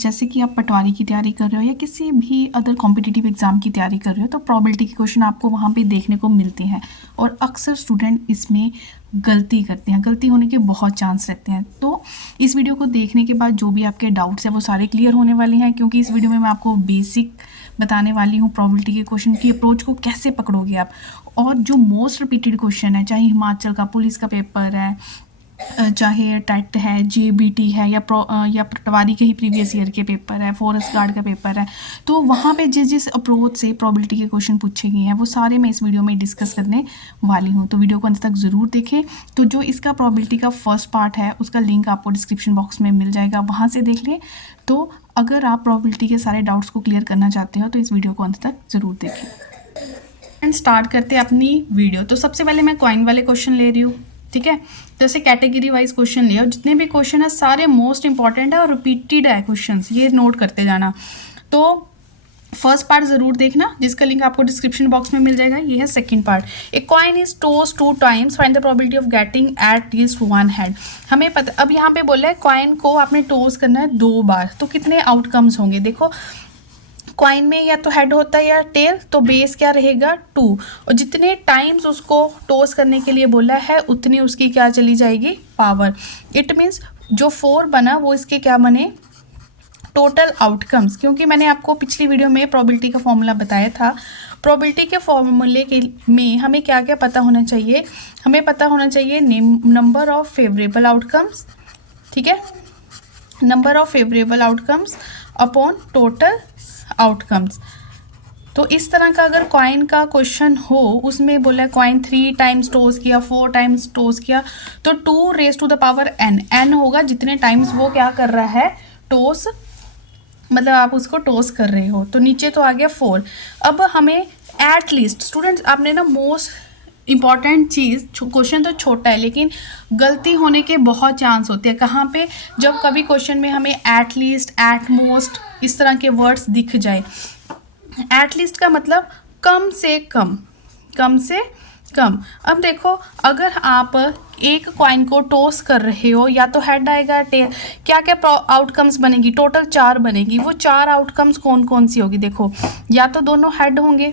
जैसे कि आप पटवारी की तैयारी कर रहे हो या किसी भी अदर कॉम्पिटिटिव एग्ज़ाम की तैयारी कर रहे हो तो प्रोबेबिलिटी के क्वेश्चन आपको वहाँ पे देखने को मिलते हैं और अक्सर स्टूडेंट इसमें गलती करते हैं, गलती होने के बहुत चांस रहते हैं। तो इस वीडियो को देखने के बाद जो भी आपके डाउट्स हैं वो सारे क्लियर होने वाले हैं, क्योंकि इस वीडियो में मैं आपको बेसिक बताने वाली हूँ प्रोबेबिलिटी के क्वेश्चन की अप्रोच को कैसे पकड़ोगे आप। और जो मोस्ट रिपीटेड क्वेश्चन है, चाहे हिमाचल का पुलिस का पेपर है, चाहे टेट है, जेबीटी है, या पटवारी के ही प्रीवियस ईयर के पेपर है, फॉरेस्ट गार्ड का पेपर है, तो वहाँ पे जिस जिस अप्रोच से प्रोबेबिलिटी के क्वेश्चन पूछे गए हैं वो सारे मैं इस वीडियो में डिस्कस करने वाली हूँ। तो वीडियो को अंत तक ज़रूर देखें। तो जो इसका प्रोबेबिलिटी का फर्स्ट पार्ट है उसका लिंक आपको डिस्क्रिप्शन बॉक्स में मिल जाएगा, वहाँ से देख लें। तो अगर आप प्रोबेबिलिटी के सारे डाउट्स को क्लियर करना चाहते हो तो इस वीडियो को अंत तक ज़रूर देखें। एंड स्टार्ट करते हैं अपनी वीडियो। तो सबसे पहले मैं कॉइन वाले क्वेश्चन ले रही हूँ, ठीक है। तो ऐसे कैटेगरी वाइज क्वेश्चन लिया, जितने भी क्वेश्चन है सारे मोस्ट इंपॉर्टेंट है और रिपीटेड है क्वेश्चंस, ये नोट करते जाना। तो फर्स्ट पार्ट ज़रूर देखना जिसका लिंक आपको डिस्क्रिप्शन बॉक्स में मिल जाएगा। ये है second part. A coin is toast 2 times, find the probability of getting at least 1 head. हमें पता, अब यहाँ पे बोला है कॉइन को आपने टोस्ट करना है 2 बार, तो कितने आउटकम्स होंगे। देखो कॉइन में या तो हेड होता है या टेल, तो बेस क्या रहेगा 2, और जितने टाइम्स उसको टॉस करने के लिए बोला है उतनी उसकी क्या चली जाएगी पावर। इट मीन्स जो 4 बना वो इसके क्या बने टोटल आउटकम्स। क्योंकि मैंने आपको पिछली वीडियो में प्रोबेबिलिटी का फॉर्मूला बताया था। प्रोबेबिलिटी के फॉर्मूले के में हमें क्या क्या पता होना चाहिए, हमें पता होना चाहिए नंबर ऑफ फेवरेबल आउटकम्स, ठीक है, number of favourable outcomes upon total outcomes. तो इस तरह का अगर कॉइन का क्वेश्चन हो, उसमें बोला है कॉइन 3 टाइम्स टॉस किया, 4 टाइम्स टॉस किया, तो 2 raise to the power n, n होगा जितने टाइम्स वो क्या कर रहा है टॉस, मतलब आप उसको टॉस कर रहे हो। तो नीचे तो आ गया 4। अब हमें एट लीस्ट, स्टूडेंट्स आपने ना मोस्ट इम्पॉर्टेंट चीज़, क्वेश्चन तो छोटा है लेकिन गलती होने के बहुत चांस होते हैं। कहाँ पे, जब कभी क्वेश्चन में हमें एट लीस्ट, एट मोस्ट इस तरह के वर्ड्स दिख जाए। एट लीस्ट का मतलब कम से कम, कम से कम। अब देखो अगर आप एक कॉइन को टॉस कर रहे हो, या तो हेड आएगा टेल, क्या क्या आउटकम्स बनेगी, टोटल 4 बनेगी। वो 4 आउटकम्स कौन कौन सी होगी, देखो या तो दोनों हेड होंगे,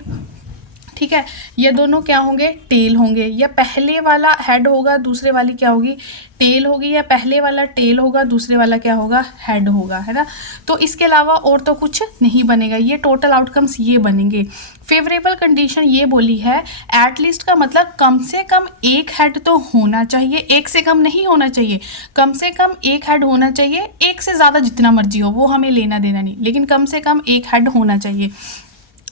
ठीक है, ये दोनों क्या होंगे टेल होंगे, या पहले वाला हेड होगा दूसरे वाली क्या होगी टेल होगी, या पहले वाला टेल होगा दूसरे वाला क्या होगा हेड होगा, है ना। तो इसके अलावा और तो कुछ नहीं बनेगा, ये टोटल आउटकम्स ये बनेंगे। फेवरेबल कंडीशन ये बोली है एटलीस्ट का मतलब कम से कम एक हेड तो होना चाहिए, एक से कम नहीं होना चाहिए, कम से कम एक हेड होना चाहिए। एक से ज़्यादा जितना मर्जी हो वो हमें लेना देना नहीं, लेकिन कम से कम एक हेड होना चाहिए।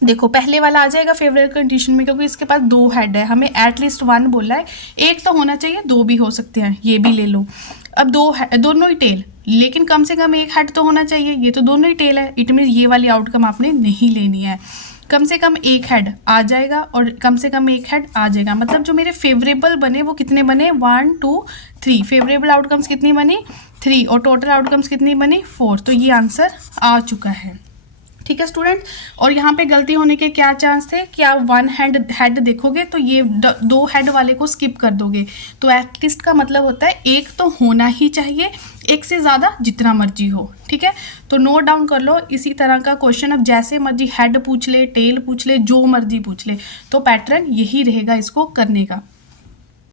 देखो पहले वाला आ जाएगा फेवरेबल कंडीशन में, क्योंकि इसके पास 2 हेड है, हमें एटलीस्ट 1 बोला है, एक तो होना चाहिए, 2 भी हो सकते हैं, ये भी ले लो। अब 2 है, दोनों ही टेल, लेकिन कम से कम एक हेड तो होना चाहिए, ये तो दोनों ही टेल है, इट मीन ये वाली आउटकम आपने नहीं लेनी है। कम से कम एक हेड आ जाएगा और कम से कम एक हेड आ जाएगा, मतलब जो मेरे फेवरेबल बने वो कितने बने 1 2 3, फेवरेबल आउटकम्स कितनी बनी 3, और टोटल आउटकम्स कितनी बनी 4। तो ये आंसर आ चुका है, ठीक है स्टूडेंट। और यहाँ पे गलती होने के क्या चांस थे कि आप 1 हेड देखोगे तो ये 2 हेड वाले को स्किप कर दोगे। तो एटलीस्ट का मतलब होता है एक तो होना ही चाहिए, एक से ज़्यादा जितना मर्जी हो, ठीक है। तो नोट डाउन कर लो। इसी तरह का क्वेश्चन अब जैसे मर्जी हेड पूछ ले, टेल पूछ ले, जो मर्जी पूछ ले, तो पैटर्न यही रहेगा इसको करने का।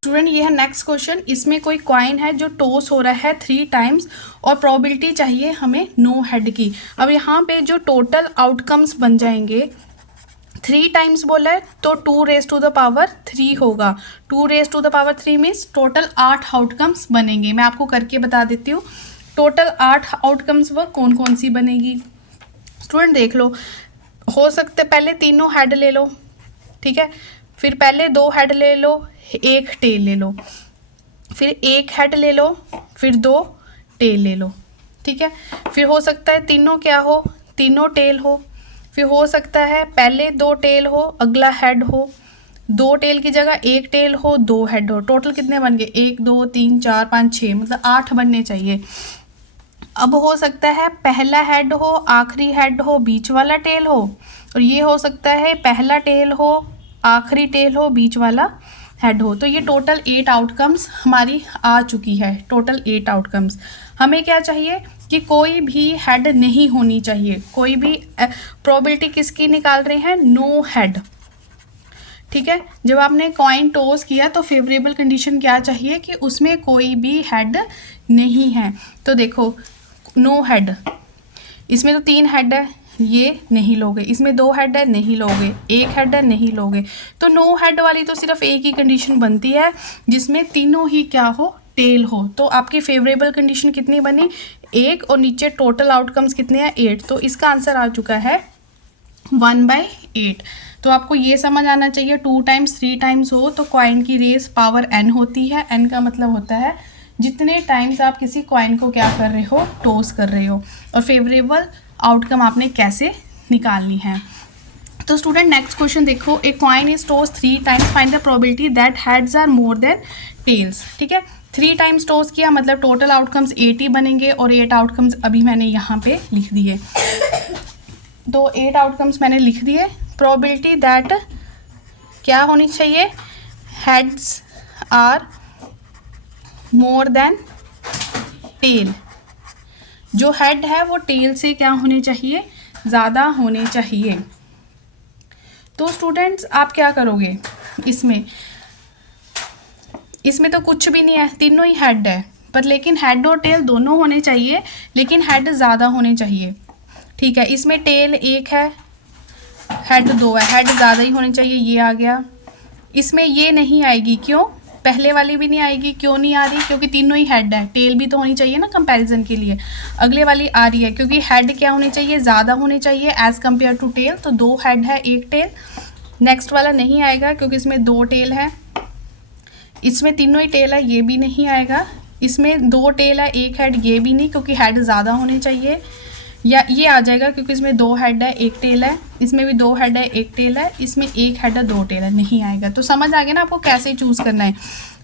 स्टूडेंट ये है नेक्स्ट क्वेश्चन। इसमें कोई कॉइन है जो टॉस हो रहा है 3 टाइम्स और प्रोबेबिलिटी चाहिए हमें 9 हेड की। अब यहाँ पे जो टोटल आउटकम्स बन जाएंगे, 3 टाइम्स बोला है तो 2 रेज टू द पावर 3 होगा। 2 raise to the power 3 means total 8 outcomes बनेंगे। मैं आपको करके बता देती हूँ टोटल 8 आउटकम्स वो कौन कौन सी बनेगी। स्टूडेंट देख लो, हो सकते पहले तीनों हेड ले लो, ठीक है, फिर पहले 2 हेड ले लो, एक टेल ले लो, फिर एक हेड ले लो, फिर 2 टेल ले लो, ठीक है। फिर हो सकता है तीनों क्या हो, तीनों टेल हो। फिर हो सकता है पहले 2 टेल हो, अगला हेड हो, 2 टेल की जगह 1 टेल हो, 2 हेड हो। टोटल कितने बन गए 1 2 3 4 5 6, मतलब 8 बनने चाहिए। अब हो सकता है पहला हेड हो, आखिरी हेड हो, बीच वाला टेल हो, और ये हो सकता है पहला टेल हो, आखिरी टेल हो, बीच वाला हेड हो। तो ये टोटल 8 आउटकम्स हमारी आ चुकी है, टोटल 8 आउटकम्स। हमें क्या चाहिए कि कोई भी हेड नहीं होनी चाहिए, कोई भी प्रोबेबिलिटी किसकी निकाल रहे हैं, नो हेड। ठीक है, जब आपने कॉइन टॉस किया तो फेवरेबल कंडीशन क्या चाहिए कि उसमें कोई भी हेड नहीं है। तो देखो नो हेड, इसमें तो 3 हेड है, ये नहीं लोगे, इसमें 2 हेड है, नहीं लोगे, 1 हेड है, नहीं लोगे। तो नो हेड वाली तो सिर्फ एक ही कंडीशन बनती है जिसमें तीनों ही क्या हो, टेल हो। तो आपकी फेवरेबल कंडीशन कितनी बनी, 1, और नीचे टोटल आउटकम्स कितने हैं, 8। तो इसका आंसर आ चुका है 1/8। तो आपको ये समझ आना चाहिए 2 टाइम्स 3 टाइम्स हो तो कॉइन की रेस पावर n होती है। n का मतलब होता है जितने टाइम्स आप किसी कॉइन को क्या कर रहे हो, टॉस कर रहे हो, और फेवरेबल आउटकम आपने कैसे निकालनी है। तो स्टूडेंट नेक्स्ट क्वेश्चन देखो, a coin is toss 3 times, find the probability that heads are more than tails. ठीक है, 3 टाइम्स टॉस किया मतलब टोटल आउटकम्स 8 ही बनेंगे, और 8 आउटकम्स अभी मैंने यहाँ पे लिख दिए। तो 8 आउटकम्स मैंने लिख दिए। प्रोबेबिलिटी दैट क्या होनी चाहिए, heads are more than tail. जो हेड है वो टेल से क्या होने चाहिए, ज़्यादा होने चाहिए। तो स्टूडेंट्स आप क्या करोगे, इसमें तो कुछ भी नहीं है, तीनों ही हेड है, पर लेकिन हेड और टेल दोनों होने चाहिए, लेकिन हेड ज़्यादा होने चाहिए। ठीक है, इसमें टेल 1 है, हेड 2 है, हेड ज़्यादा ही होने चाहिए, ये आ गया। इसमें ये नहीं आएगी, क्यों, पहले वाली भी नहीं आएगी, क्यों नहीं आ रही, क्योंकि तीनों ही हेड है, टेल भी तो होनी चाहिए ना कंपैरिजन के लिए। अगले वाली आ रही है क्योंकि हेड क्या होने चाहिए, ज़्यादा होने चाहिए एज़ कम्पेयर टू टेल, तो 2 हेड है 1 टेल। नेक्स्ट वाला नहीं आएगा क्योंकि इसमें 2 टेल है, इसमें तीनों ही टेल है, ये भी नहीं आएगा। इसमें 2 टेल है 1 हेड, ये भी नहीं क्योंकि हेड ज़्यादा होने चाहिए। या ये आ जाएगा क्योंकि इसमें 2 हेड है 1 टेल है, इसमें भी 2 हेड है 1 टेल है, इसमें 1 हेड है 2 टेल है, नहीं आएगा। तो समझ आ गया ना आपको कैसे चूज़ करना है।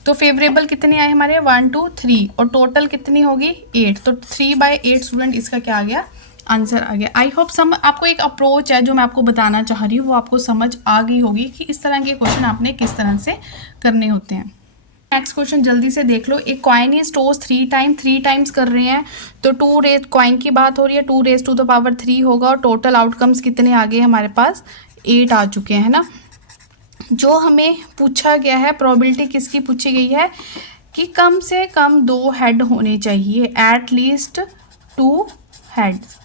तो फेवरेबल कितने आए हमारे, 1 2 3, और टोटल कितनी होगी 8। तो 3/8 स्टूडेंट इसका क्या आ गया, आंसर आ गया। आई होप आपको एक अप्रोच है जो मैं आपको बताना चाह रही हूँ वो आपको समझ आ गई होगी कि इस तरह के क्वेश्चन आपने किस तरह से करने होते हैं। नेक्स्ट क्वेश्चन जल्दी से देख लो, एक कॉइन इज टॉस 3 टाइम्स कर रहे हैं, तो कॉइन की बात हो रही है, 2 रेज टू द पावर 3 होगा, और टोटल आउटकम्स कितने आ गए हमारे पास, 8 आ चुके हैं ना। जो हमें पूछा गया है, प्रोबेबिलिटी किसकी पूछी गई है कि कम से कम 2 हेड होने चाहिए, एट लीस्ट 2 हेड्स।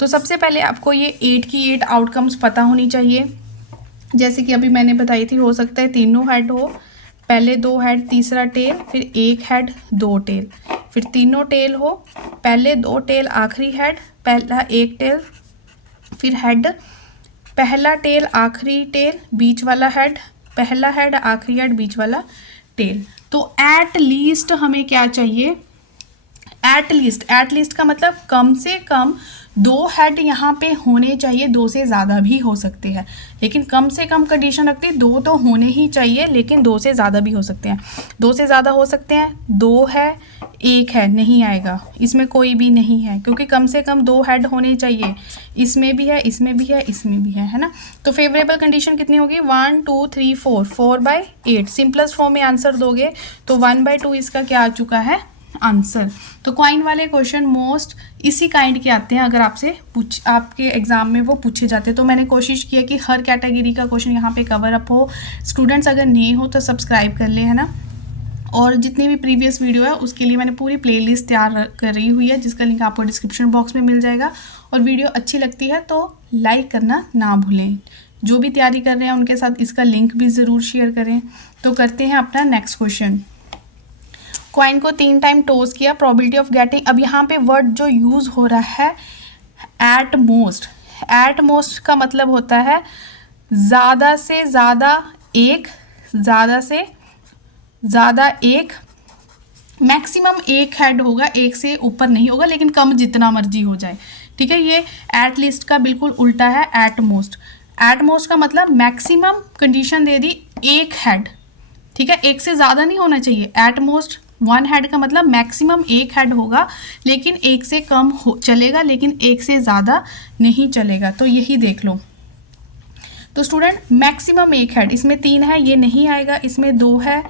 तो सबसे पहले आपको ये 8 की 8 आउटकम्स पता होनी चाहिए, जैसे कि अभी मैंने बताई थी, हो सकता है तीनों हेड हो, पहले 2 हेड तीसरा टेल, फिर 1 हेड 2 टेल, फिर तीनों टेल हो, पहले 2 टेल आखिरी हेड, पहला 1 टेल, फिर हेड, पहला टेल आखिरी टेल बीच वाला हेड, पहला हेड आखिरी हेड बीच वाला टेल। तो एट लीस्ट हमें क्या चाहिए, एट लीस्ट का मतलब कम से कम 2 हेड यहाँ पे होने चाहिए, 2 से ज़्यादा भी हो सकते हैं, लेकिन कम से कम कंडीशन रखते हैं 2 तो होने ही चाहिए, लेकिन 2 से ज़्यादा भी हो सकते हैं। 2 से ज़्यादा हो सकते हैं, 2 है 1 है, नहीं आएगा, इसमें कोई भी नहीं है क्योंकि कम से कम 2 हेड होने चाहिए, इसमें भी है, इसमें भी है, इसमें भी है ना। तो फेवरेबल कंडीशन कितनी होगी, 1 2 3 4, 4/8। सिंपलेस्ट फॉर्म में आंसर दोगे तो 1/2 इसका क्या आ चुका है, आंसर। तो कॉइन वाले क्वेश्चन मोस्ट इसी काइंड के आते हैं, अगर आपके एग्जाम में वो पूछे जाते हैं। तो मैंने कोशिश किया कि हर कैटेगरी का क्वेश्चन यहाँ पे कवर अप हो। स्टूडेंट्स अगर नहीं हो तो सब्सक्राइब कर ले, है ना। और जितनी भी प्रीवियस वीडियो है उसके लिए मैंने पूरी प्लेलिस्ट तैयार कर रही हुई है, जिसका लिंक आपको डिस्क्रिप्शन बॉक्स में मिल जाएगा। और वीडियो अच्छी लगती है तो लाइक करना ना भूलें। जो भी तैयारी कर रहे हैं उनके साथ इसका लिंक भी ज़रूर शेयर करें। तो करते हैं अपना नेक्स्ट क्वेश्चन। कॉइन को 3 टाइम टॉस किया, प्रोबेबिलिटी ऑफ गेटिंग। अब यहाँ पे वर्ड जो यूज़ हो रहा है एट मोस्ट, एट मोस्ट का मतलब होता है ज़्यादा से ज़्यादा एक, ज़्यादा से ज़्यादा एक, मैक्सिमम 1 हेड होगा, 1 से ऊपर नहीं होगा, लेकिन कम जितना मर्जी हो जाए। ठीक है, ये एट लिस्ट का बिल्कुल उल्टा है एट मोस्ट। एट मोस्ट का मतलब मैक्सिमम कंडीशन दे दी 1 हेड, ठीक है, 1 से ज़्यादा नहीं होना चाहिए। एट मोस्ट 1 हेड का मतलब मैक्सिमम 1 हेड होगा, लेकिन 1 से कम चलेगा, लेकिन 1 से ज़्यादा नहीं चलेगा। तो यही देख लो। तो स्टूडेंट मैक्सिमम 1 हेड, इसमें 3 है, ये नहीं आएगा, इसमें 2 है,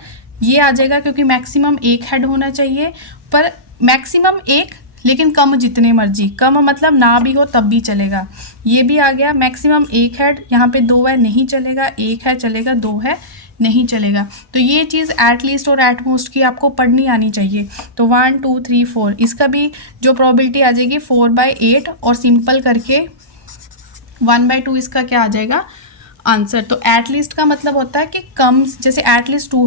ये आ जाएगा क्योंकि मैक्सिमम 1 हेड होना चाहिए, पर मैक्सिमम 1 लेकिन कम जितने मर्जी, कम मतलब ना भी हो तब भी चलेगा। ये भी आ गया। मैक्सिमम एक है, यहाँ पे दो है नहीं चलेगा, एक है चलेगा, दो है नहीं चलेगा। तो ये चीज़ एट लीस्ट और एट मोस्ट की आपको पढ़नी आनी चाहिए। तो 1 2 3 4 इसका भी जो प्रोबेबिलिटी आ जाएगी 4/8 और सिंपल करके 1/2 इसका क्या आ जाएगा आंसर। तो एटलीस्ट का मतलब होता है कि कम, जैसे एटलीस्ट टू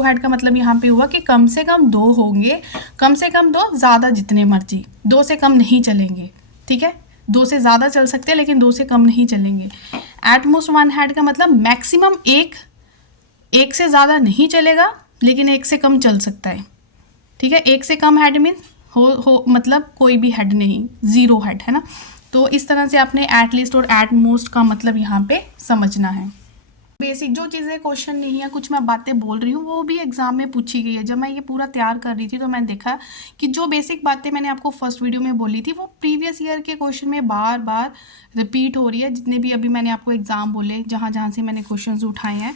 हैड का मतलब यहाँ पे हुआ कि कम से कम दो होंगे, कम से कम दो, ज़्यादा जितने मर्जी, दो से कम नहीं चलेंगे, ठीक है। दो से ज़्यादा चल सकते हैं लेकिन दो से कम नहीं चलेंगे। एट मोस्ट वन हैड का मतलब मैक्सिमम एक से ज़्यादा नहीं चलेगा लेकिन एक से कम चल सकता है, ठीक है। एक से कम हेड मीन हो मतलब कोई भी हेड नहीं, ज़ीरो हेड, है ना। तो इस तरह से आपने एट लीस्ट और एट मोस्ट का मतलब यहाँ पे समझना है। बेसिक जो चीज़ें क्वेश्चन नहीं है, कुछ मैं बातें बोल रही हूँ वो भी एग्जाम में पूछी गई है। जब मैं ये पूरा तैयार कर रही थी तो मैंने देखा कि जो बेसिक बातें मैंने आपको फर्स्ट वीडियो में बोली थी वो प्रीवियस ईयर के क्वेश्चन में बार बार रिपीट हो रही है। जितने भी अभी मैंने आपको एग्जाम बोले, जहाँ जहाँ से मैंने क्वेश्चन उठाए हैं,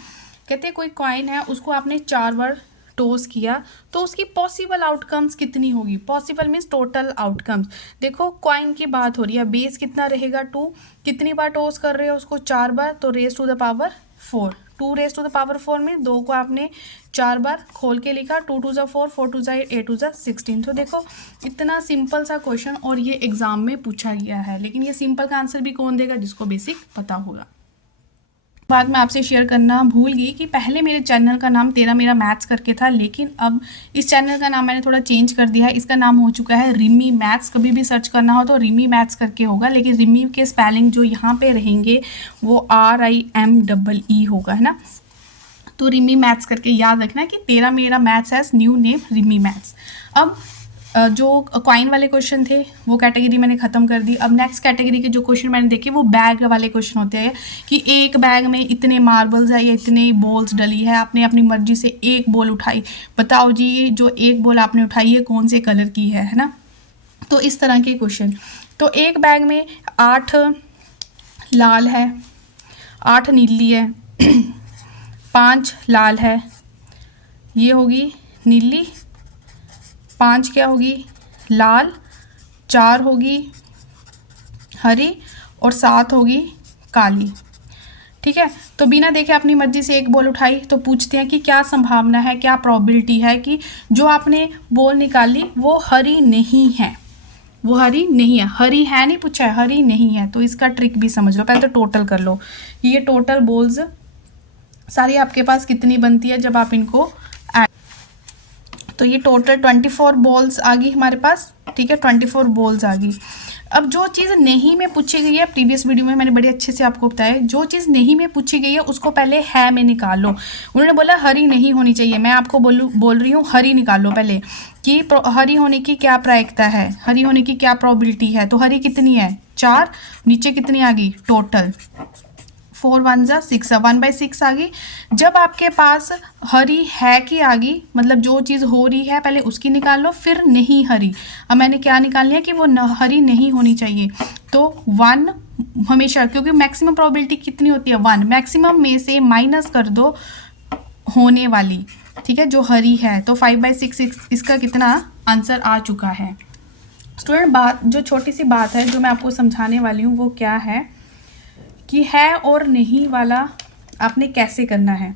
कहते हैं कोई कॉइन है, उसको आपने 4 बार टॉस किया तो उसकी पॉसिबल आउटकम्स कितनी होगी। Possible means total outcomes. देखो कॉइन की बात हो रही है, बेस कितना रहेगा 2, कितनी बार टॉस कर रहे हो उसको 4 बार, तो raise to the power 4, 2 raise to the power 4 में 2 को आपने 4 बार खोल के लिखा, 2 2 ज़ा 4, 4 2 ज़ा 8, 8 2 ज़ा 16। तो देखो इतना सिंपल सा क्वेश्चन और ये एग्जाम में पूछा गया है। लेकिन ये सिंपल का आंसर भी कौन देगा, जिसको बेसिक पता होगा। बात मैं आपसे शेयर करना भूल गई कि पहले मेरे चैनल का नाम तेरा मेरा मैथ्स करके था, लेकिन अब इस चैनल का नाम मैंने थोड़ा चेंज कर दिया है। इसका नाम हो चुका है रिमी मैथ्स। कभी भी सर्च करना हो तो रिमी मैथ्स करके होगा, लेकिन रिमी के स्पेलिंग जो यहाँ पे रहेंगे वो RIMEE होगा, है ना। तो रिमी मैथ्स करके याद रखना कि तेरा मेरा maths has new name Rimi maths. अब जो कॉइन वाले क्वेश्चन थे वो कैटेगरी मैंने ख़त्म कर दी। अब नेक्स्ट कैटेगरी के जो क्वेश्चन मैंने देखे वो बैग वाले क्वेश्चन होते हैं कि एक बैग में इतने मार्बल्स है या इतने बॉल्स डली है, आपने अपनी मर्जी से एक बॉल उठाई, बताओ जी ये जो एक बॉल आपने उठाई है कौन से कलर की है ना। तो इस तरह के क्वेश्चन। तो एक बैग में 8 लाल है, 8 नीली है, 5 लाल है, ये होगी नीली, 5 क्या होगी लाल, 4 होगी हरी और 7 होगी काली, ठीक है। तो बिना देखे अपनी मर्जी से एक बॉल उठाई, तो पूछते हैं कि क्या संभावना है, क्या प्रोबेबिलिटी है कि जो आपने बॉल निकाली वो हरी नहीं है, वो हरी नहीं है। हरी है नहीं पूछा है, हरी नहीं है। तो इसका ट्रिक भी समझ लो, पहले तो टोटल कर लो। ये टोटल बॉल्स सारी आपके पास कितनी बनती है जब आप इनको ऐड, तो ये टोटल 24 बॉल्स आ गई हमारे पास, ठीक है। 24 बॉल्स आ गई। अब जो चीज़ नहीं में पूछी गई है, प्रीवियस वीडियो में मैंने बड़े अच्छे से आपको बताया, जो चीज़ नहीं में पूछी गई है उसको पहले है में निकाल लो। उन्होंने बोला हरी नहीं होनी चाहिए, मैं आपको बोल रही हूँ हरी निकालो पहले कि हरी होने की क्या प्रायिकता है, हरी होने की क्या प्रोबेबिलिटी है। तो हरी कितनी है 4, नीचे कितनी आ गई टोटल 4 1 ज़ा 6, 1/6 आ गई। जब आपके पास हरी है की आ गई, मतलब जो चीज़ हो रही है पहले उसकी निकाल लो, फिर नहीं हरी। अब मैंने क्या निकालनी है कि वो हरी नहीं होनी चाहिए, तो 1 हमेशा, क्योंकि मैक्सिमम प्रोबेबिलिटी कितनी होती है 1, मैक्सिमम में से माइनस कर दो होने वाली, ठीक है, जो हरी है। तो 5/6 इसका कितना आंसर आ चुका है। स्टूडेंट बात जो छोटी सी बात है जो मैं आपको समझाने वाली हूँ वो क्या है कि है और नहीं वाला आपने कैसे करना है।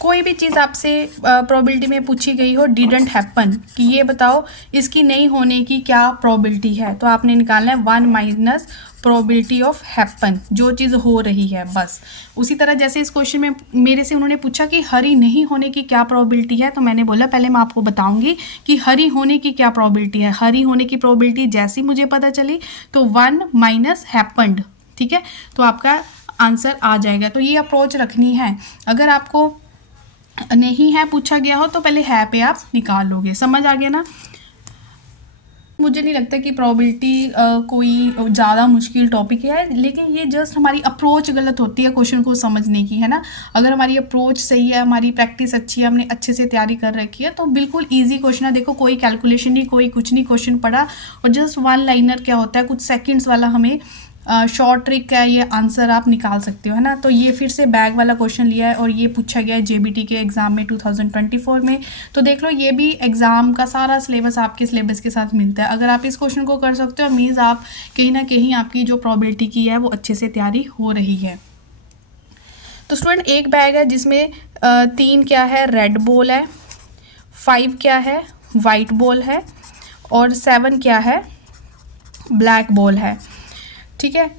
कोई भी चीज़ आपसे प्रोबेबिलिटी में पूछी गई हो, डिडंट हैपन, कि ये बताओ इसकी नहीं होने की क्या प्रोबेबिलिटी है, तो आपने निकालना है 1 माइनस प्रोबेबिलिटी ऑफ हैपन, जो चीज़ हो रही है बस। उसी तरह जैसे इस क्वेश्चन में मेरे से उन्होंने पूछा कि हरी नहीं होने की क्या प्रोबेबिलिटी है, तो मैंने बोला पहले मैं आपको बताऊंगी कि हरी होने की क्या प्रोबेबिलिटी है। हरी होने की प्रोबेबिलिटी जैसी मुझे पता चली तो 1 माइनस हैपन्ड, ठीक है, तो आपका आंसर आ जाएगा। तो ये अप्रोच रखनी है। अगर आपको नहीं है पूछा गया हो तो पहले है पे आप निकाल लोगे। समझ आ गया ना। मुझे नहीं लगता कि प्रोबेबिलिटी कोई ज़्यादा मुश्किल टॉपिक है, लेकिन ये जस्ट हमारी अप्रोच गलत होती है क्वेश्चन को समझने की, है ना। अगर हमारी अप्रोच सही है, हमारी प्रैक्टिस अच्छी है, हमने अच्छे से तैयारी कर रखी है, तो बिल्कुल इजी क्वेश्चन है। देखो कोई कैलकुलेशन नहीं, कोई कुछ नहीं, क्वेश्चन पढ़ा और जस्ट 1 लाइनर क्या होता है, कुछ सेकंड्स वाला हमें शॉर्ट ट्रिक है, ये आंसर आप निकाल सकते हो, है ना। तो ये फिर से बैग वाला क्वेश्चन लिया है और ये पूछा गया है जेबीटी के एग्ज़ाम में 2024 में। तो देख लो, ये भी एग्ज़ाम का सारा सिलेबस आपके सिलेबस के साथ मिलता है। अगर आप इस क्वेश्चन को कर सकते हो मीन्स आप कहीं ना कहीं आपकी जो प्रोबेबिलिटी की है वो अच्छे से तैयारी हो रही है। तो स्टूडेंट, एक बैग है जिसमें 3 क्या है, रेड बॉल है, 5 क्या है, वाइट बॉल है, और 7 क्या है, ब्लैक बॉल है। ठीक है,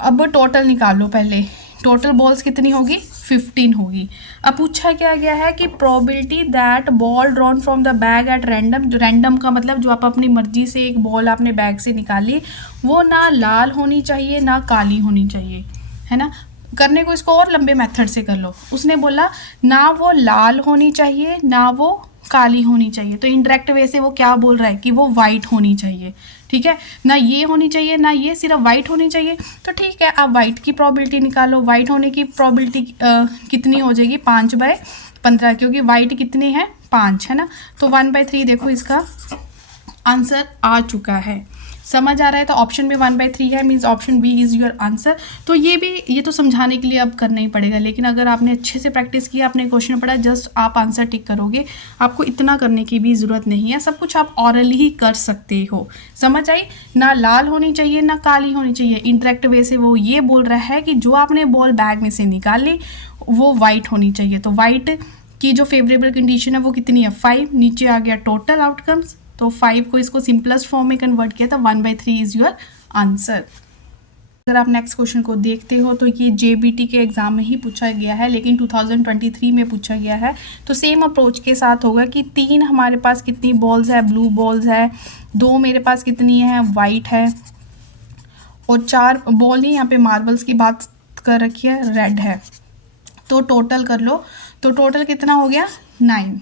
अब टोटल निकाल लो। पहले टोटल बॉल्स कितनी होगी, 15 होगी। अब पूछा क्या गया है कि probability that ball drawn from the bag at random. Random का मतलब जो आप अपनी मर्जी से एक बॉल आपने बैग से निकाली, वो ना लाल होनी चाहिए ना काली होनी चाहिए, है ना। करने को इसको और लंबे मेथड से कर लो। उसने बोला ना वो लाल होनी चाहिए ना वो काली होनी चाहिए, तो इनडायरेक्ट वे से वो क्या बोल रहा है कि वो वाइट होनी चाहिए। ठीक है, ना ये होनी चाहिए ना ये, सिर्फ वाइट होनी चाहिए। तो ठीक है, आप वाइट की प्रोबेबिलिटी निकालो। वाइट होने की प्रोबेबिलिटी कितनी हो जाएगी, 5/15, क्योंकि वाइट कितनी है, 5, है ना। तो 1/3 देखो इसका आंसर आ चुका है। समझ आ रहा है, तो ऑप्शन में 1/3 है, means option B is your answer. तो ये तो समझाने के लिए अब करना ही पड़ेगा, लेकिन अगर आपने अच्छे से प्रैक्टिस किया, आपने क्वेश्चन पढ़ा, जस्ट आप आंसर टिक करोगे, आपको इतना करने की भी ज़रूरत नहीं है। सब कुछ आप ऑरली ही कर सकते हो। समझ आई, ना लाल होनी चाहिए ना काली होनी चाहिए। इंटरेक्ट वे से वो ये बोल रहा है कि जो आपने बॉल बैग में से निकाली वो वाइट होनी चाहिए। तो वाइट की जो फेवरेबल कंडीशन है वो कितनी है, 5। नीचे आ गया टोटल आउटकम्स, तो 5 को इसको सिंपलेस्ट फॉर्म में कन्वर्ट किया, तो 1/3 इज़ योर आंसर। अगर आप नेक्स्ट क्वेश्चन को देखते हो तो ये जेबीटी के एग्ज़ाम में ही पूछा गया है, लेकिन 2023 में पूछा गया है। तो सेम अप्रोच के साथ होगा कि 3 हमारे पास कितनी बॉल्स है, ब्लू बॉल्स है, 2 मेरे पास कितनी है, वाइट है, और 4 बॉल ही, यहाँ पे मार्बल्स की बात कर रखी है, रेड है। तो टोटल कर लो, तो टोटल कितना हो गया, 9।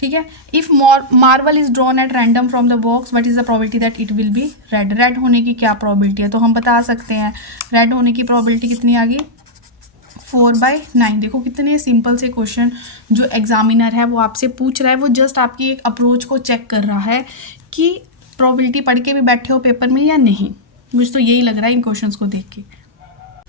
ठीक है, if marble is drawn at random from the box, what is the probability that it will be red. Red होने की क्या प्रोबेबिलिटी है, तो हम बता सकते हैं रेड होने की प्रोबेबिलिटी कितनी आ गई, 4/9। देखो कितने सिंपल से क्वेश्चन जो एग्जामिनर है वो आपसे पूछ रहा है, वो जस्ट आपकी एक अप्रोच को चेक कर रहा है कि प्रोबेबिलिटी पढ़ के भी बैठे हो पेपर में या नहीं। मुझे तो यही लग रहा है इन क्वेश्चंस को देख के।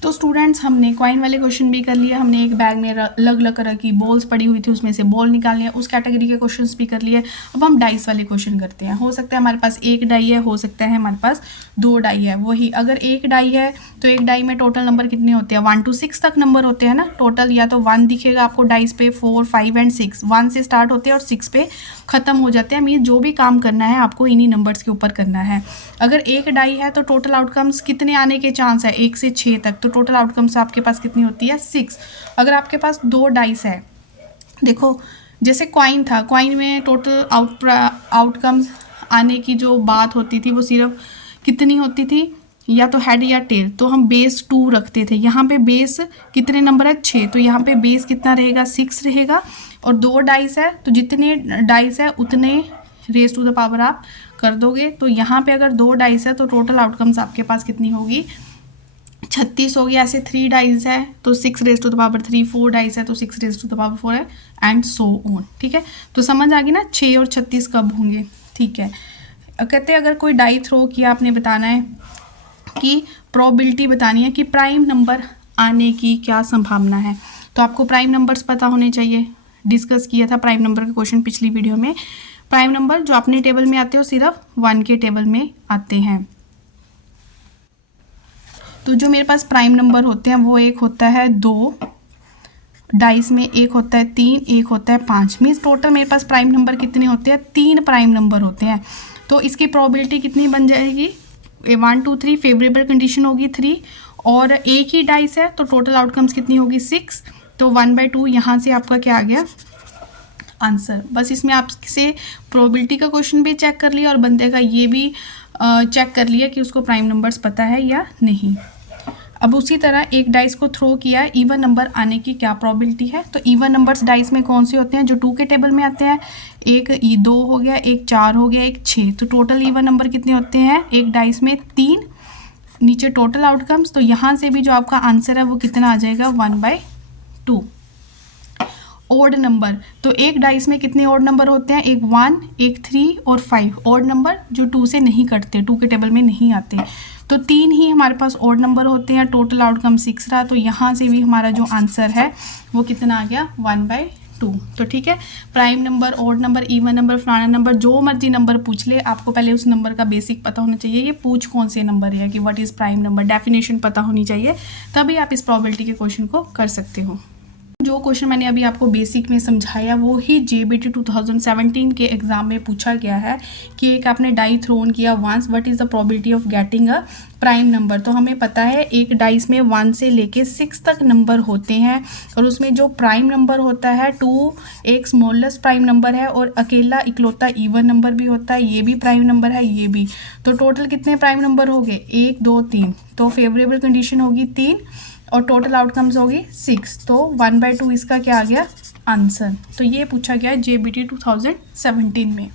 तो स्टूडेंट्स, हमने कॉइन वाले क्वेश्चन भी कर लिया, हमने एक बैग में अलग अलग तरह की बॉल्स पड़ी हुई थी, उसमें से बॉल निकाल लिया, उस कैटेगरी के क्वेश्चंस भी कर लिए। अब हम डाइस वाले क्वेश्चन करते हैं। हो सकता है हमारे पास एक डाई है, हो सकता है हमारे पास 2 डाई है। वही अगर एक डाई है तो एक डाई में टोटल नंबर कितने होते हैं, 1 to 6 तक नंबर होते हैं ना टोटल। या तो 1 दिखेगा आपको डाइस पे, 4, 5 एंड 6, 1 से स्टार्ट होते हैं और 6 पे ख़त्म हो जाते हैं। मीन जो भी काम करना है आपको इन्हीं नंबर्स के ऊपर करना है। अगर एक डाई है तो टोटल आउटकम्स कितने आने के चांस है, 1 से 6 तक, तो टोटल आउटकम्स आपके पास कितनी होती है, 6। अगर आपके पास 2 डाइस है, देखो जैसे कॉइन था, कॉइन में टोटल आउटकम्स आने की जो बात होती थी वो सिर्फ कितनी होती थी, या तो हेड या टेल। तो हम बेस 2 रखते थे, यहाँ पे बेस कितने नंबर है, 6, तो यहाँ पे बेस कितना रहेगा, 6 रहेगा। और 2 डाइस है तो जितने डाइस है उतने रेज टू द पावर आप कर दोगे। तो यहाँ पे अगर 2 डाइस है तो टोटल आउटकम्स आपके पास कितनी होगी, 36 होगी। ऐसे 3 डाइस है तो 6 raise to the power 3, 4 dice है तो 6 रेज टू द पावर 4 है, एंड सो ऑन। ठीक है, तो समझ आ गई ना 6 और 36 कब होंगे। ठीक है, कहते हैं अगर कोई डाई थ्रो किया, आपने बताना है कि प्रोबेबिलिटी बतानी है कि प्राइम नंबर आने की क्या संभावना है। तो आपको प्राइम नंबर्स पता होने चाहिए। डिस्कस किया था प्राइम नंबर का क्वेश्चन पिछली वीडियो में। प्राइम नंबर जो अपने टेबल में आते हो सिर्फ 1 के टेबल में आते हैं। तो जो मेरे पास प्राइम नंबर होते हैं वो एक होता है 2 डाइस में, एक होता है 3, एक होता है 5। मीन्स टोटल मेरे पास प्राइम नंबर कितने होते हैं, 3 प्राइम नंबर होते हैं। तो इसकी प्रोबेबिलिटी कितनी बन जाएगी, 1, 2, 3, फेवरेबल कंडीशन होगी 3, और एक ही डाइस है तो टोटल आउटकम्स कितनी होगी, 6। तो 1/2 यहाँ से आपका क्या आ गया, आंसर। बस इसमें आपसे प्रोबेबिलिटी का क्वेश्चन भी चेक कर लिया और बंदे का ये भी चेक कर लिया कि उसको प्राइम नंबर्स पता है या नहीं। अब उसी तरह एक डाइस को थ्रो किया, इवन नंबर आने की क्या प्रोबेबिलिटी है। तो इवन नंबर्स डाइस में कौन से होते हैं, जो 2 के टेबल में आते हैं। एक 2 हो गया, एक 4 हो गया, एक 6। तो टोटल इवन नंबर कितने होते हैं एक डाइस में, 3। नीचे टोटल आउटकम्स, तो यहाँ से भी जो आपका आंसर है वो कितना आ जाएगा, 1/2। ओड नंबर, तो एक डाइस में कितने ओड नंबर होते हैं, एक 1, एक 3 और 5। ओड नंबर जो 2 से नहीं कटते, 2 के टेबल में नहीं आते। तो 3 ही हमारे पास ऑड नंबर होते हैं, टोटल आउटकम 6 रहा। तो यहाँ से भी हमारा जो आंसर है वो कितना आ गया 1/2। तो ठीक है, prime number, odd number, even number, फलाना नंबर, जो मर्जी नंबर पूछ ले, आपको पहले उस नंबर का बेसिक पता होना चाहिए, ये पूछ कौन से नंबर है कि what is prime number, definition पता होनी चाहिए, तभी आप इस प्रोबेबिलिटी के क्वेश्चन को कर सकते हो। जो क्वेश्चन मैंने अभी आपको बेसिक में समझाया वो ही JBT 2017 के एग्ज़ाम में पूछा गया है कि एक आपने डाई थ्रोन किया once, what is the probability of getting a prime number. तो हमें पता है एक डाइस में 1 से लेके 6 तक नंबर होते हैं, और उसमें जो प्राइम नंबर होता है 2 एक स्मॉलेस्ट प्राइम नंबर है, और अकेला इकलौता इवन नंबर भी होता है, ये भी प्राइम नंबर है, ये भी। तो टोटल कितने प्राइम नंबर हो गए 1 2 3। तो फेवरेबल कंडीशन होगी 3 और टोटल आउटकम्स होगी 6। तो 1/2 इसका क्या आ गया आंसर। तो ये पूछा गया है JBT 2017 में।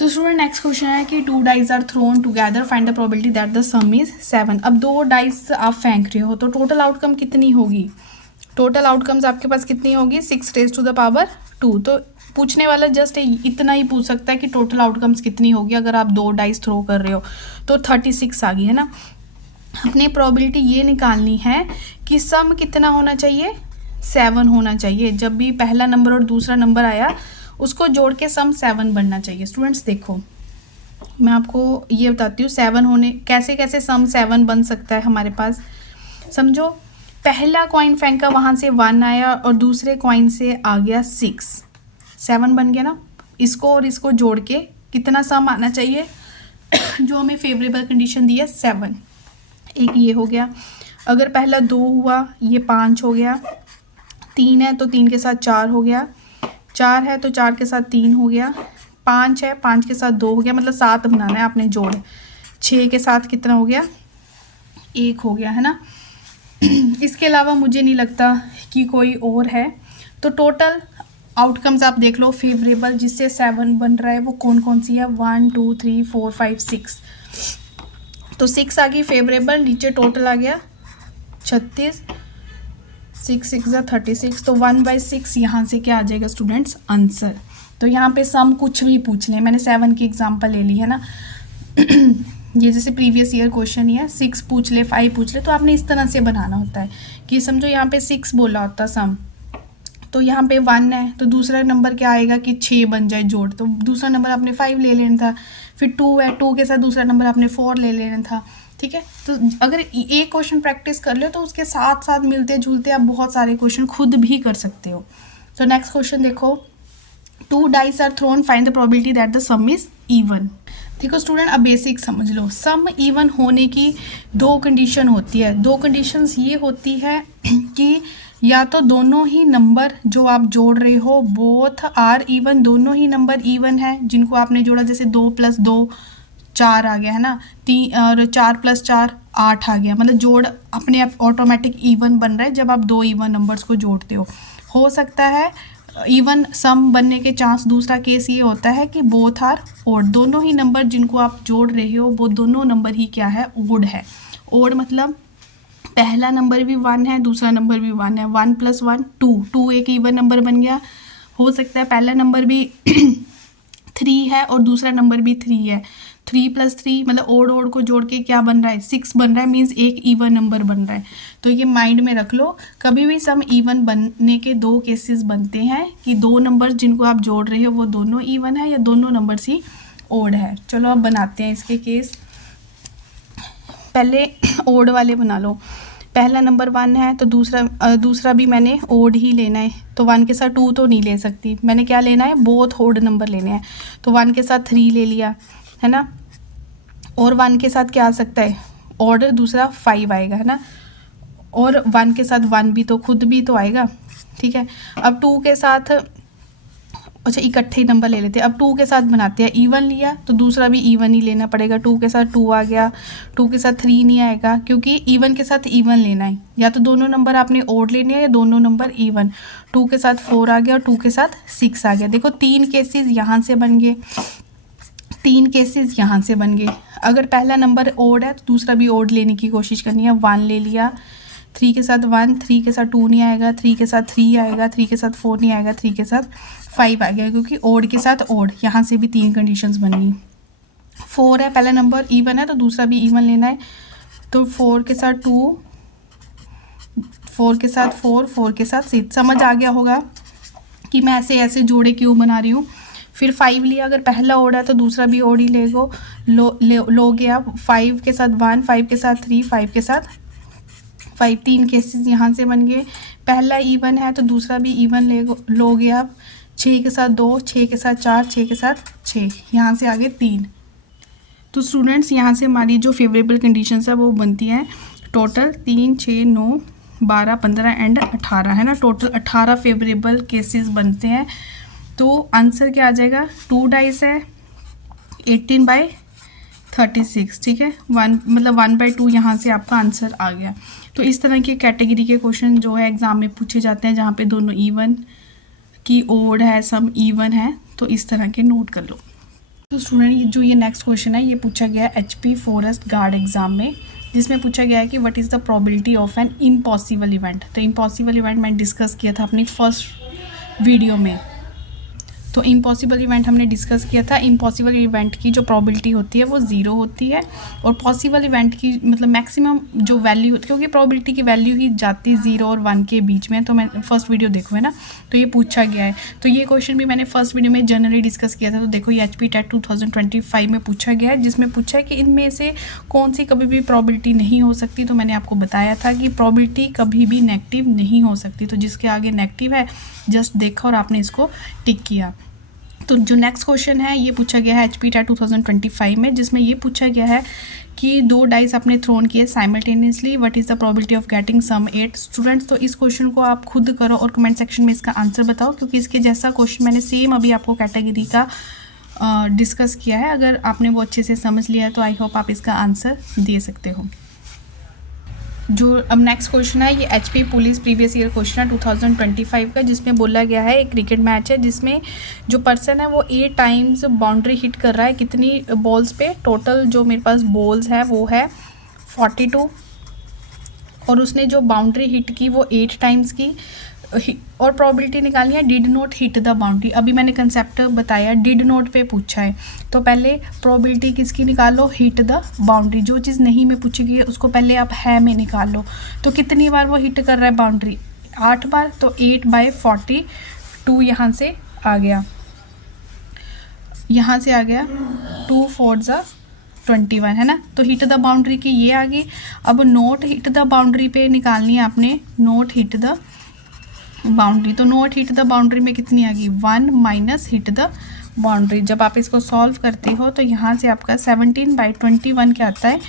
तो स्टूडेंट नेक्स्ट क्वेश्चन है कि 2 dice are thrown together, find the probability that the sum is 7। अब 2 डाइस आप फेंक रहे हो तो टोटल आउटकम कितनी होगी, टोटल आउटकम्स आपके पास कितनी होगी 6⁻²। तो पूछने वाला जस्ट इतना ही पूछ सकता है कि टोटल आउटकम्स कितनी होगी। अगर आप 2 डाइस थ्रो कर रहे हो तो 36 आ गई है ना। अपनी प्रोबेबिलिटी ये निकालनी है कि सम कितना होना चाहिए 7 होना चाहिए। जब भी पहला नंबर और दूसरा नंबर आया उसको जोड़ के सम 7 बनना चाहिए। स्टूडेंट्स देखो मैं आपको ये बताती हूँ 7 होने कैसे कैसे सम 7 बन सकता है हमारे पास। समझो पहला कॉइन फेंका, वहाँ से 1 आया और दूसरे कॉइन से आ गया 6, 7 बन गया ना। इसको और इसको जोड़ के कितना सम आना चाहिए जो हमें फेवरेबल कंडीशन दी है 7। एक ये हो गया। अगर पहला 2 हुआ ये 5 हो गया, 3 है तो 3 के साथ 4 हो गया, 4 है तो 4 के साथ 3 हो गया, 5 है 5 के साथ 2 हो गया, मतलब 7 बनाना है आपने जोड़। 6 के साथ कितना हो गया 1 हो गया है ना। इसके अलावा मुझे नहीं लगता कि कोई और है। तो टोटल आउटकम्स आप देख लो फेवरेबल जिससे 7 बन रहा है वो कौन कौन सी है 1 2 3 4 5 6। तो 6 आ गई फेवरेबल, नीचे टोटल आ गया 36, 6 6 या 36। तो 1/6 यहाँ से क्या आ जाएगा स्टूडेंट्स आंसर। तो यहाँ पे सम कुछ भी पूछ लें, मैंने 7 की एग्जांपल ले ली है ना। ये जैसे प्रीवियस ईयर क्वेश्चन ही है, 6 पूछ ले 5 पूछ ले, तो आपने इस तरह से बनाना होता है कि समझो यहाँ पे 6 बोला होता सम, तो यहाँ पे 1 है तो दूसरा नंबर क्या आएगा कि 6 बन जाए जोड़, तो दूसरा नंबर आपने 5 ले लेना था। फिर 2 है, 2 के साथ दूसरा नंबर आपने 4 ले लेना था। ठीक है, तो अगर एक क्वेश्चन प्रैक्टिस कर लो तो उसके साथ साथ मिलते जुलते आप बहुत सारे क्वेश्चन खुद भी कर सकते हो। तो नेक्स्ट क्वेश्चन देखो, 2 dice are thrown, find the probability that the sum is even. देखो स्टूडेंट अब बेसिक समझ लो, सम इवन होने की 2 कंडीशन होती है। 2 कंडीशंस ये होती है कि या तो दोनों ही नंबर जो आप जोड़ रहे हो बोथ आर इवन, दोनों ही नंबर इवन है जिनको आपने जोड़ा, जैसे 2 + 2 4 आ गया है ना, 3 और 4 + 4 8 आ गया, मतलब जोड़ अपने आप ऑटोमेटिक इवन बन रहा है जब आप 2 इवन नंबर्स को जोड़ते हो सकता है इवन सम बनने के चांस। दूसरा केस ये होता है कि बोथ आर ओड, दोनों ही नंबर जिनको आप जोड़ रहे हो वो दोनों नंबर ही क्या है ओड है। ओड मतलब पहला नंबर भी 1 है दूसरा नंबर भी 1 है, 1 + 1 2, 2 एक इवन नंबर बन गया। हो सकता है पहला नंबर भी 3 है और दूसरा नंबर भी 3 है, 3 + 3 मतलब ओड को जोड़ के क्या बन रहा है 6 बन रहा है, मीन्स एक इवन नंबर बन रहा है। तो ये माइंड में रख लो, कभी भी सम इवन बनने के 2 केसेस बनते हैं कि 2 नंबर जिनको आप जोड़ रहे हो वो दोनों इवन है या दोनों नंबर्स ही ओड है। चलो अब बनाते हैं इसके केस। पहले ओड वाले बना लो। पहला नंबर 1 है तो दूसरा भी मैंने ओड ही लेना है, तो 1 के साथ 2 तो नहीं ले सकती, मैंने क्या लेना है बोथ ओड नंबर लेने हैं। तो 1 के साथ 3 ले लिया है ना, और 1 के साथ क्या आ सकता है ओड दूसरा 5 आएगा है ना, और 1 के साथ 1 भी तो खुद भी तो आएगा। ठीक है, अब 2 के साथ अच्छा इकट्ठे ही नंबर ले लेते हैं। अब 2 के साथ बनाते हैं, इवन लिया तो दूसरा भी इवन ही लेना पड़ेगा। 2 के साथ 2 आ गया, 2 के साथ 3 नहीं आएगा क्योंकि इवन के साथ इवन लेना है, या तो दोनों नंबर आपने ओड लेने हैं या दोनों नंबर इवन। 2 के साथ 4 आ गया और 2 के साथ 6 आ गया। देखो 3 केसेस यहाँ से बन गए, 3 केसेस यहाँ से बन गए। अगर पहला नंबर ओड है तो दूसरा भी ओड लेने की कोशिश करनी है। 1 ले लिया, 3 के साथ 1, 3 के साथ 2 नहीं आएगा, 3 के साथ 3 आएगा, 3 के साथ 4 नहीं आएगा, 3 के साथ 5 आ गया क्योंकि ओड के साथ ओड, यहाँ से भी 3 कंडीशंस बन गई। 4 है पहला नंबर इवन है तो दूसरा भी इवन लेना है, तो 4 के साथ 2, 4 के साथ 4, 4 के साथ 6। समझ आ गया होगा कि मैं ऐसे ऐसे जोड़े क्यों बना रही हूँ। फिर 5 लिया, अगर पहला ओड है तो दूसरा भी ओड ही लोगे आप। 5 के साथ 1, 5 के साथ 3, 5 के साथ 5, 3 केसेस यहाँ से बन गए। पहला इवन है तो दूसरा भी इवन लोगे आप। 6 के साथ 2, 6 के साथ 4, 6 के साथ 6, यहाँ से आगे 3। तो स्टूडेंट्स यहाँ से हमारी जो फेवरेबल कंडीशंस है वो बनती हैं टोटल 3, 6, 9, 12, 15 एंड 18 है ना। टोटल 18 फेवरेबल केसेस बनते हैं। तो आंसर क्या आ जाएगा, 2 डाइस है 18/36, ठीक है। 1/2 यहाँ से आपका आंसर आ गया। तो इस तरह के कैटेगरी के क्वेश्चन जो है एग्ज़ाम में पूछे जाते हैं जहाँ पे दोनों इवन की ओड है, सम इवन है, तो इस तरह के नोट कर लो। तो स्टूडेंट जो ये नेक्स्ट क्वेश्चन है ये पूछा गया HP फॉरेस्ट गार्ड एग्ज़ाम में, जिसमें पूछा गया है कि what is the probability of an impossible event. तो इम्पॉसिबल इवेंट मैंने डिस्कस किया था अपनी फर्स्ट वीडियो में। तो इम्पॉसिबल इवेंट हमने डिस्कस किया था। इम्पॉसिबल इवेंट की जो प्रोबेबिलिटी होती है वो 0 होती है, और पॉसिबल इवेंट की मतलब मैक्सिमम जो वैल्यू होती है, क्योंकि प्रोबेबिलिटी की वैल्यू ही जाती है 0 और 1 के बीच में। तो मैं फर्स्ट वीडियो देखो है ना, तो ये पूछा गया है। तो ये क्वेश्चन भी मैंने फर्स्ट वीडियो में जनरली डिस्कस किया था। तो देखो ये HP टेट 2025 में पूछा गया है, जिसमें पूछा है कि इनमें से कौन सी कभी भी प्रोबेबिलिटी नहीं हो सकती। तो मैंने आपको बताया था कि प्रोबेबिलिटी कभी भी नेगेटिव नहीं हो सकती। तो जिसके आगे नेगेटिव है जस्ट देखा और आपने इसको टिक किया। तो जो नेक्स्ट क्वेश्चन है ये पूछा गया है HP टेट 2025 में, जिसमें ये पूछा गया है कि 2 डाइस आपने थ्रोन किए simultaneously, what is the probability of getting sum 8। Students तो इस क्वेश्चन को आप खुद करो और कमेंट सेक्शन में इसका आंसर बताओ, क्योंकि इसके जैसा क्वेश्चन मैंने सेम अभी आपको कैटेगरी का डिस्कस किया है। अगर आपने वो अच्छे से समझ लिया है तो आई होप आप इसका आंसर दे सकते हो। जो अब नेक्स्ट क्वेश्चन है ये HP police previous year question है 2025 का, जिसमें बोला गया है एक क्रिकेट मैच है जिसमें जो पर्सन है वो 8 टाइम्स बाउंड्री हिट कर रहा है। कितनी बॉल्स पे? टोटल जो मेरे पास बॉल्स है वो है 42, और उसने जो बाउंड्री हिट की वो 8 टाइम्स की, और प्रोबेबिलिटी निकालनी है did not hit the boundary. अभी मैंने कंसेप्ट बताया, डिड नॉट पे पूछा है तो पहले प्रोबेबिलिटी किसकी निकालो, हिट द बाउंड्री। जो चीज़ नहीं में पूछी गई है उसको पहले आप है में निकाल लो। तो कितनी बार वो हिट कर रहा है बाउंड्री, 8 बार। तो 8/42 यहाँ से आ गया, यहाँ से आ गया 2 4 21 है ना। तो हिट द बाउंड्री की ये आ गई। अब नोट हिट द बाउंड्री पे निकालनी है आपने, नोट हिट द बाउंड्री। तो नोट हिट द बाउंड्री में कितनी आ गई, 1 माइनस हिट द बाउंड्री। जब आप इसको सॉल्व करते हो तो यहाँ से आपका 17/21 क्या आता है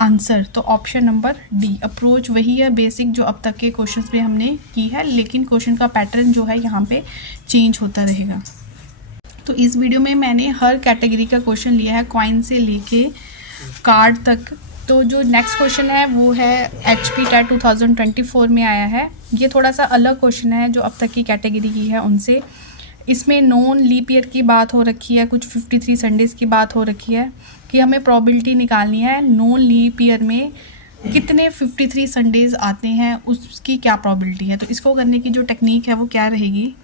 आंसर। तो ऑप्शन नंबर डी। अप्रोच वही है बेसिक जो अब तक के क्वेश्चंस पे हमने की है, लेकिन क्वेश्चन का पैटर्न जो है यहाँ पे चेंज होता रहेगा। तो इस वीडियो में मैंने हर कैटेगरी का क्वेश्चन लिया है, कॉइन से लेके कार्ड तक। तो जो नेक्स्ट क्वेश्चन है वो है HP टेट 2024 में आया है। ये थोड़ा सा अलग क्वेश्चन है जो अब तक की कैटेगरी की है उनसे। इसमें नॉन लीप ईयर की बात हो रखी है, कुछ 53 संडेज़ की बात हो रखी है कि हमें प्रोबेबिलिटी निकालनी है नॉन लीप ईयर में कितने 53 संडेज़ आते हैं, उसकी क्या प्रोबेबिलिटी है। तो इसको करने की जो टेक्निक है वो क्या रहेगी,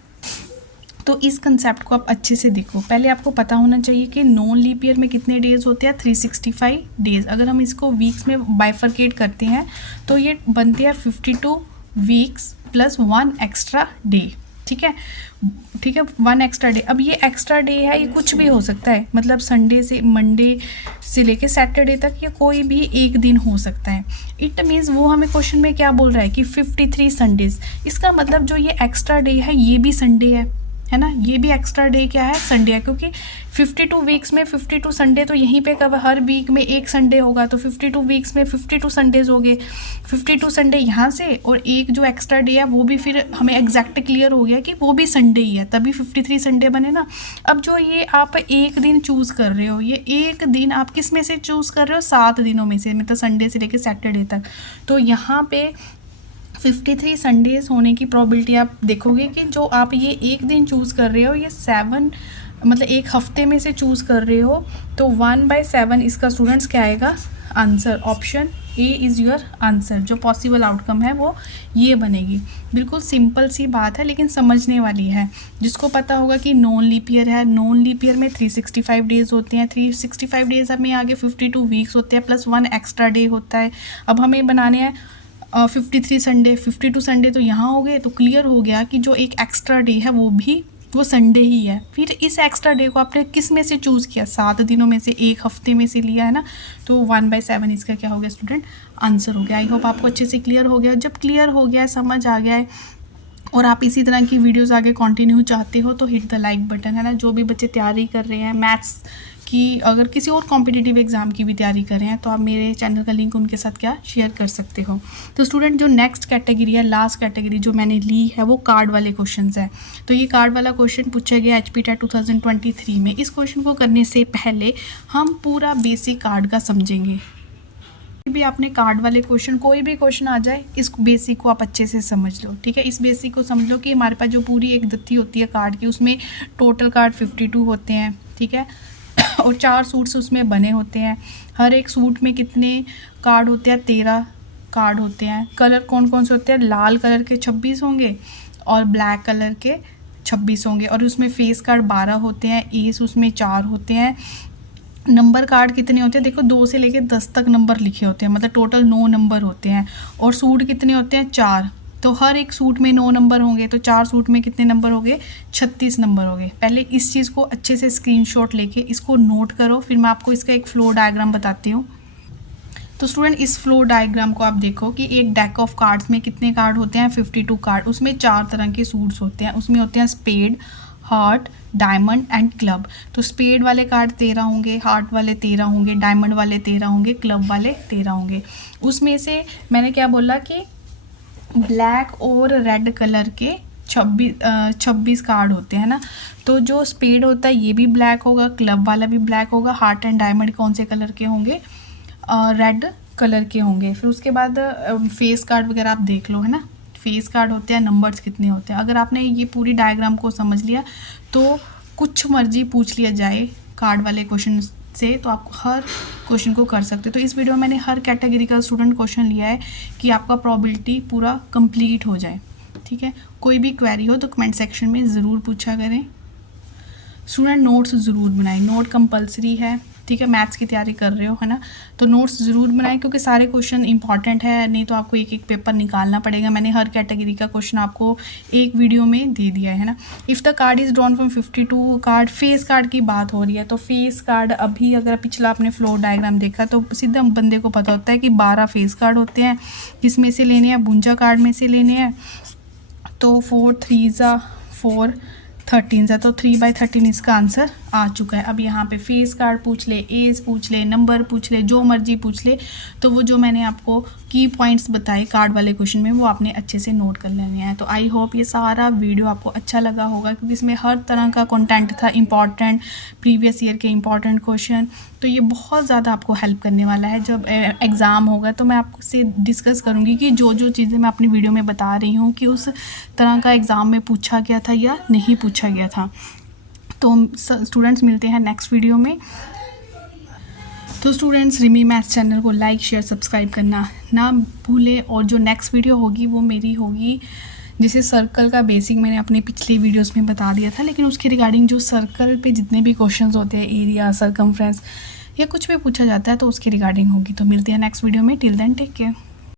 तो इस कंसेप्ट को आप अच्छे से देखो। पहले आपको पता होना चाहिए कि नॉन लीप ईयर में कितने डेज़ होते हैं, 365 डेज़। अगर हम इसको वीक्स में बाइफरकेट करते हैं तो ये बनते हैं 52 वीक्स प्लस 1 एक्स्ट्रा डे। ठीक है, 1 एक्स्ट्रा डे। अब ये एक्स्ट्रा डे है, ये कुछ भी हो सकता है, मतलब संडे से मंडे से लेके सैटरडे तक ये कोई भी एक दिन हो सकता है। इट मीन्स वो हमें क्वेश्चन में क्या बोल रहा है कि 53 संडेज़। इसका मतलब जो ये एक्स्ट्रा डे है ये भी संडे है ना, ये भी एक्स्ट्रा डे क्या है, संडे है। क्योंकि 52 वीक्स में 52 संडे तो यहीं पे कब हर वीक में एक संडे होगा, तो 52 वीक्स में 52 संडेज़ हो गए। 52 संडे यहाँ से, और एक जो एक्स्ट्रा डे है वो भी फिर हमें एग्जैक्ट क्लियर हो गया कि वो भी संडे ही है, तभी 53 संडे बने ना। अब जो ये आप एक दिन चूज़ कर रहे हो, ये एक दिन आप किस में से चूज़ कर रहे हो, 7 दिनों में से, मतलब संडे से लेकर सैटरडे तक। तो यहाँ पे 53 संडेज़ होने की प्रोबेबिलिटी आप देखोगे कि जो आप ये एक दिन चूज़ कर रहे हो, ये 7 मतलब एक हफ्ते में से चूज़ कर रहे हो, तो 1/7 इसका स्टूडेंट्स क्या आएगा answer, option A is your answer. जो पॉसिबल आउटकम है वो ये बनेगी। बिल्कुल सिंपल सी बात है लेकिन समझने वाली है। जिसको पता होगा कि नॉन लीप ईयर है, नॉन लीप ईयर में 365 डेज़ होते हैं, 365 डेज़ हमें आगे 52 वीक्स होते हैं प्लस 1 एक्स्ट्रा डे होता है। अब हमें बनाने हैं 53 संडे, 52 संडे तो यहाँ हो गए। तो क्लियर हो गया कि जो एक एक्स्ट्रा डे है वो संडे ही है। फिर इस एक्स्ट्रा डे को आपने किस में से चूज़ किया, 7 दिनों में से, एक हफ्ते में से लिया है ना, तो 1/7 इसका क्या हो गया स्टूडेंट, आंसर हो गया। आई होप आपको अच्छे से क्लियर हो गया। जब क्लियर हो गया है, समझ आ गया है और आप इसी तरह की वीडियोस आगे कंटिन्यू चाहते हो तो हिट द लाइक बटन, है ना। जो भी बच्चे तैयारी कर रहे हैं मैथ्स की, अगर किसी और कॉम्पिटिटिव एग्ज़ाम की भी तैयारी कर रहे हैं तो आप मेरे चैनल का लिंक उनके साथ क्या शेयर कर सकते हो। तो स्टूडेंट जो नेक्स्ट कैटेगरी है, लास्ट कैटेगरी जो मैंने ली है वो कार्ड वाले क्वेश्चंस है। तो ये कार्ड वाला क्वेश्चन पूछा गया HP टेट 2023 में। इस क्वेश्चन को करने से पहले हम पूरा बेसिक कार्ड का समझेंगे। भी आपने कार्ड वाले क्वेश्चन, कोई भी क्वेश्चन आ जाए, इस बेसिक को आप अच्छे से समझ लो, ठीक है। इस बेसिक को समझ लो कि हमारे पास जो पूरी एक दत्ती होती है कार्ड की, उसमें टोटल कार्ड 52 होते हैं, ठीक है। और 4 सूट्स उसमें बने होते हैं। हर एक सूट में कितने कार्ड होते हैं, 13 कार्ड होते हैं। कलर कौन कौन से होते हैं, लाल कलर के 26 होंगे और ब्लैक कलर के 26 होंगे। और उसमें फेस कार्ड 12 होते हैं, एस उसमें 4 होते हैं। नंबर कार्ड कितने होते हैं, देखो 2 से लेकर 10 तक नंबर लिखे होते हैं, मतलब टोटल 9 नंबर होते हैं। और सूट कितने होते हैं, 4। तो हर एक सूट में 9 नंबर होंगे, तो 4 सूट में कितने नंबर हो गए, 36 नंबर हो गए। पहले इस चीज़ को अच्छे से स्क्रीनशॉट लेके इसको नोट करो, फिर मैं आपको इसका एक फ्लो डायग्राम बताती हूँ। तो स्टूडेंट इस फ्लो डायग्राम को आप देखो कि एक डेक ऑफ कार्ड्स में कितने कार्ड होते हैं, 52 कार्ड। उसमें 4 तरह के सूट्स होते हैं। उसमें होते हैं spade, heart, diamond and club. तो स्पेड वाले कार्ड 13 होंगे, हार्ट वाले 13 होंगे, डायमंड वाले 13 होंगे, क्लब वाले 13 होंगे। उसमें से मैंने क्या बोला कि ब्लैक और रेड कलर के 26 कार्ड होते हैं ना। तो जो स्पेड होता है ये भी ब्लैक होगा, क्लब वाला भी ब्लैक होगा, हार्ट एंड डायमंड कौन से कलर के होंगे, रेड कलर के होंगे। फिर उसके बाद फेस कार्ड वगैरह आप देख लो, है ना। फेस कार्ड होते हैं, नंबर्स कितने होते हैं। अगर आपने ये पूरी डायग्राम को समझ लिया तो कुछ मर्जी पूछ लिया जाए कार्ड वाले क्वेश्चन से, तो आप हर क्वेश्चन को कर सकते हो। तो इस वीडियो में मैंने हर कैटेगरी का स्टूडेंट क्वेश्चन लिया है कि आपका प्रोबेबिलिटी पूरा कंप्लीट हो जाए, ठीक है। कोई भी क्वेरी हो तो कमेंट सेक्शन में ज़रूर पूछा करें। स्टूडेंट नोट्स ज़रूर बनाएं, नोट कंपलसरी है, ठीक है। मैथ्स की तैयारी कर रहे हो, है ना, तो नोट्स ज़रूर बनाएं क्योंकि सारे क्वेश्चन इंपॉर्टेंट है। नहीं तो आपको एक एक पेपर निकालना पड़ेगा। मैंने हर कैटेगरी का क्वेश्चन आपको एक वीडियो में दे दिया है ना। If the card is drawn from 52 card, face card की बात हो रही है तो फेस कार्ड, अभी अगर पिछला आपने फ्लोर डायग्राम देखा तो सीधा बंदे को पता होता है कि 12 फेस कार्ड होते हैं, किसमें से लेने हैं, बुंजा कार्ड में से लेने हैं। तो 4 3 4 13 तो 3/13 इसका आंसर आ चुका है। अब यहाँ पे फेस कार्ड पूछ ले, एज पूछ ले, नंबर पूछ ले, जो मर्जी पूछ ले, तो वो जो मैंने आपको की पॉइंट्स बताए कार्ड वाले क्वेश्चन में वो आपने अच्छे से नोट कर लेने हैं। तो आई होप ये सारा वीडियो आपको अच्छा लगा होगा क्योंकि इसमें हर तरह का कंटेंट था, इंपॉर्टेंट प्रीवियस ईयर के इंपॉर्टेंट क्वेश्चन। तो ये बहुत ज़्यादा आपको हेल्प करने वाला है। जब एग्ज़ाम होगा तो मैं आपसे डिस्कस करूँगी कि जो जो चीज़ें मैं अपनी वीडियो में बता रही हूँ कि उस तरह का एग्ज़ाम में पूछा गया था या नहीं पूछा गया था। तो स्टूडेंट्स मिलते हैं नेक्स्ट वीडियो में। तो स्टूडेंट्स रिमी मैथ्स चैनल को लाइक शेयर सब्सक्राइब करना ना भूलें। और जो नेक्स्ट वीडियो होगी वो मेरी होगी, जैसे सर्कल का बेसिक मैंने अपने पिछले वीडियोस में बता दिया था, लेकिन उसके रिगार्डिंग जो सर्कल पे जितने भी क्वेश्चंस होते हैं, एरिया, सरकमफ्रेंस या कुछ भी पूछा जाता है तो उसके रिगार्डिंग होगी। तो मिलते हैं नेक्स्ट वीडियो में। Till then take care.